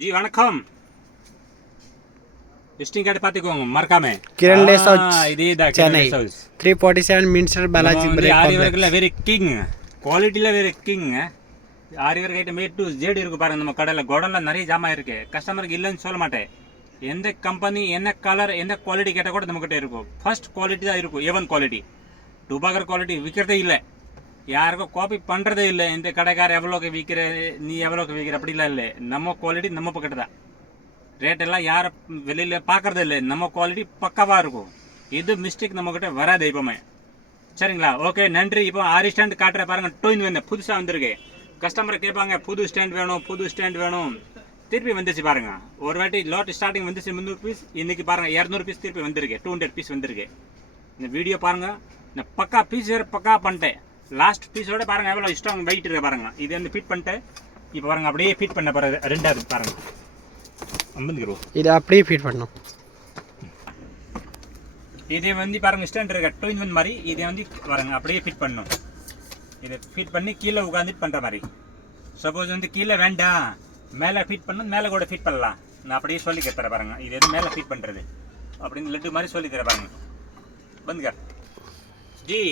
जी வணக்கம் visiting card பாத்துக்கோங்க மறக்காம கிரண் லேஸ் ஹவுஸ் இதேதான் சென்னை கிரண் லேஸ் 347 மின்ஸ்டர் பாலாஜி பிரேக் ஆரி வர்க்ல வெரி கிங் குவாலிட்டில very king aari work item A to Z இருக்கு பாருங்க நம்ம கடையில கோடன்ல நிறைய ஜாமா இருக்கு கஸ்டமருக்கு இல்லன்னு சொல்ல மாட்டேன் எந்த கம்பெனி என்ன கலர் என்ன குவாலிட்டி கேட்டா கூட நம்ம கிட்ட இருக்கும் ஃபர்ஸ்ட் குவாலிட்டி தான் இருக்கும் A1 குவாலிட்டி டுபாகர் குவாலிட்டி விக்கிறதே இல்லை யாருக்கும் காப்பி பண்ணுறதே இல்லை இந்த கடைக்கார எவ்வளோக்கு விற்கிற நீ எவ்வளோக்கு விற்கிற அப்படிலாம் இல்லை நம்ம குவாலிட்டி நம்ம பக்கத்து தான் ரேட் எல்லாம் யாரும் வெளியில் பார்க்குறதே இல்லை நம்ம குவாலிட்டி பக்காவாக இருக்கும் இது மிஸ்டேக் நம்மக்கிட்ட வராது இப்போமே சரிங்களா ஓகே நன்றி இப்போ ஆரி ஸ்டாண்ட் காட்டுற பாருங்க டோயின் வந்து புதுசாக வந்திருக்கு கஸ்டமரை கேட்பாங்க புது ஸ்டாண்ட் வேணும் திருப்பி வந்துச்சு பாருங்க ஒரு வாட்டி லாட் ஸ்டார்டிங் வந்துச்சு 300 பீஸ் இன்னைக்கு பாருங்க 200 பீஸ் திருப்பி வந்திருக்கு 200 பீஸ் வந்திருக்கு இந்த வீடியோ பாருங்க நான் பக்கா பீஸ் பக்கா பண்ணிட்டேன் லாஸ்ட் பீஸோட பாருங்க எவ்வளோ ஸ்ட்ராங் வெயிட் இருக்கு பாருங்க இது வந்து ஃபிட் பண்ணிட்டு இப்போ பாருங்க அப்படியே ஃபிட் பண்ண பாருங்க ரெண்டாவது பாருங்க 50 கிலோ இது அப்படியே ஃபிட் பண்ணணும் இதே வந்து பாருங்க ஸ்டாண்ட் இருக்க டூ இன் மாதிரி இதே வந்து பாருங்க அப்படியே ஃபிட் பண்ணணும் இதை ஃபிட் பண்ணி கீழே உட்காந்துட்டு பண்ணுற மாதிரி சப்போஸ் வந்து கீழே வேண்டாம் மேலே ஃபிட் பண்ணணும் மேலே கூட ஃபிட் பண்ணலாம் நான் அப்படியே சொல்லி தரேன் பாருங்க இது எது மேலே ஃபிட் பண்ணுறது அப்படின்னு லட்டு மாதிரி சொல்லி தரேன் பாருங்க பந்துங்க ஜி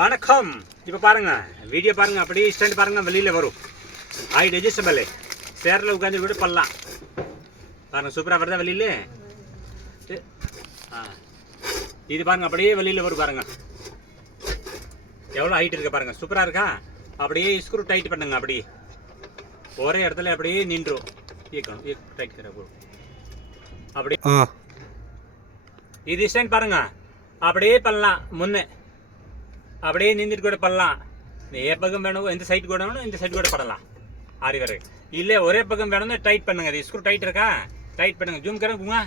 வணக்கம் இப்போ பாருங்க வீடியோ பாருங்க அப்படியே ஸ்டாண்ட் பாருங்க வெளியில் வரும் ஹைட் அட்ஜஸ்டபிள் சேரில் உட்காந்து கூட பண்ணலாம் பாருங்க சூப்பராக வருதா வெளியில் இது பாருங்க அப்படியே வெளியில் வரும் பாருங்க எவ்வளோ ஹைட் இருக்கு பாருங்க சூப்பராக இருக்கா அப்படியே ஸ்க்ரூ டைட் பண்ணுங்க அப்படியே ஒரே இடத்துல அப்படியே நின்றும் டைட் அப்படியே இது ஸ்டாண்ட் பாருங்க அப்படியே பண்ணலாம் முன்னே அப்படியே நின்றுட்டு கூட பண்ணலாம் ஏ பக்கம் வேணும் இந்த சைட் கூட வேணும் இந்த சைட் கூட பண்ணலாம் ஆரி வரை இல்லை ஒரே பக்கம் வேணும்னா டைட் பண்ணுங்க இது ஸ்க்ரூ டைட் இருக்கா டைட் பண்ணுங்க ஜூம் கரங்க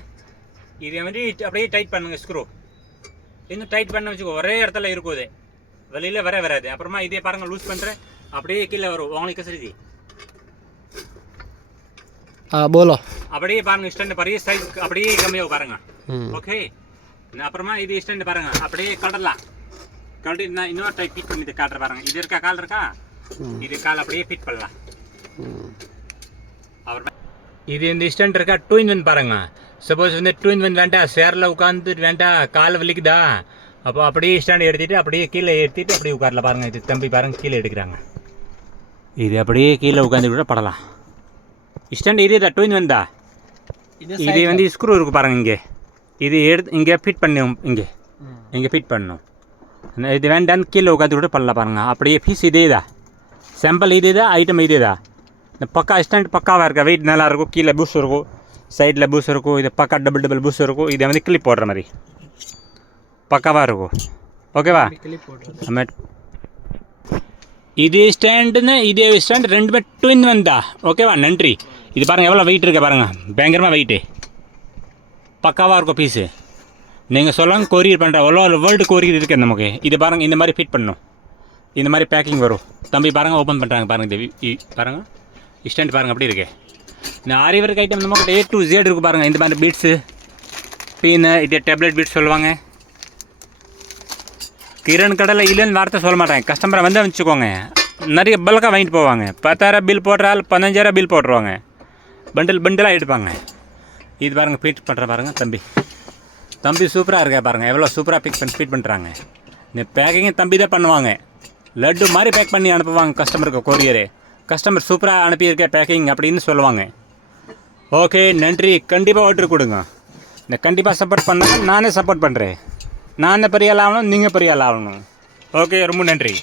இதை வந்து அப்படியே டைட் பண்ணுங்க ஸ்க்ரூ இன்னும் டைட் பண்ண வச்சுக்கோ ஒரே இடத்துல இருக்கும் வெளியில் வராது அப்புறமா இதே பாருங்க லூஸ் பண்ணுறேன் அப்படியே கீழே வரும் உங்களுக்கு சரி போலோ அப்படியே பாருங்க ஸ்டாண்ட் பாருங்க சைஸ் அப்படியே கம்மியாக பாருங்க ஓகே அப்புறமா இது ஸ்டாண்ட் பாருங்க அப்படியே கடலாம் கழட்டி நான் இன்னொரு டைப் ஃபிட் பண்ணி காட்டுற பாருங்க இது இருக்கா கால் இருக்கா இது கால் அப்படியே ஃபிட் பண்ணலாம் அப்புறமா இது இந்த ஸ்டாண்ட் இருக்கா டூ இன் ஒன் பாருங்க சப்போஸ் வந்து டூ இன் ஒன் வேண்டாம் சேரில் உட்காந்துட்டு வேண்டாம் கால் வலிக்குதா அப்போ அப்படியே ஸ்டாண்ட் எடுத்துட்டு அப்படியே கீழே எடுத்துட்டு அப்படியே உட்காரல பாருங்க இது தம்பி பாருங்க கீழே எடுக்கிறாங்க இது அப்படியே கீழே உட்காந்து கூட படலாம் ஸ்டாண்ட் இதே தான் டூ இன் ஒன் தான் இது வந்து ஸ்க்ரூ இருக்கு பாருங்க இங்கே இது எடுத்து இங்கே ஃபிட் பண்ணும் இங்கே ஃபிட் பண்ணணும் இது வேண்டான்னு கீழே உட்காந்து கூட பண்ணலாம் பாருங்க அப்படியே ஃபீஸ் இதே தான் சாம்பிள் இதே தான் ஐட்டம் இதே தான் இந்த பக்கா ஸ்டாண்ட் பக்காவாக இருக்கா வெயிட் நல்லா இருக்கும் கீழே பூஸ் இருக்கும் சைடில் பூஸ் இருக்கும் இது பக்கா டபுள் பூஸ் இருக்கும் இதை வந்து கிளிப் போடுற மாதிரி பக்காவாக இருக்கும் ஓகேவா நம்ம இதே ஸ்டாண்டுன்னு இதே ஸ்டாண்ட் ரெண்டுமே ட்வின் வந்தா ஓகேவா நன்றி இது பாருங்கள் எவ்வளோ வெயிட் இருக்கா பாருங்கள் பயங்கரமாக வெயிட்டு பக்காவாக இருக்கும் பீஸு நீங்கள் சொல்லுங்கள் கொரியர் பண்ணுறேன் எவ்வளோ வேர்ல்டு கொரியர் இருக்குது நமக்கு இது பாருங்கள் இந்த மாதிரி ஃபிட் பண்ணணும் இந்த மாதிரி பேக்கிங் வரும் தம்பி பாருங்கள் ஓப்பன் பண்ணுறாங்க பாருங்கள் இது பாருங்கள் ஸ்டாண்ட் பாருங்கள் அப்படி இருக்கு இந்த ஆரி வர்க் ஐட்டம் நமக்கு A to Z இருக்குது பாருங்கள் இந்த மாதிரி பீட்ஸு பின்னு இது டேப்லெட் பீட்ஸ் சொல்லுவாங்க கிரண் கடையில் இல்லைன்னு வார்த்தை சொல்ல மாட்டாங்க கஸ்டமரை வந்து வச்சுக்கோங்க நிறைய பல்காக வாங்கிட்டு போவாங்க 10,000 பில் போடுறால் 15,000 பில் போட்டுருவாங்க பண்டிலாக எடுப்பாங்க இது பாருங்கள் ஃபிட் பண்ணுற பாருங்கள் தம்பி சூப்பராக இருக்கா பாருங்கள் எவ்வளோ சூப்பராக ஃபிட் பண்ணுறாங்க இந்த பேக்கிங்கை தம்பி தான் பண்ணுவாங்க லட்டு மாதிரி பேக் பண்ணி அனுப்புவாங்க கஸ்டமருக்கு கொரியரு கஸ்டமர் சூப்பராக அனுப்பியிருக்க பேக்கிங் அப்படின்னு சொல்லுவாங்க ஓகே நன்றி கண்டிப்பாக ஆர்டர் கொடுங்க இந்த கண்டிப்பாக சப்போர்ட் பண்ணால் நானே சப்போர்ட் பண்ணுறேன் நானே பெரிய ஆள் ஆகணும் நீங்கள் பெரிய ஆள் ஆகணும் ஓகே ரொம்ப நன்றி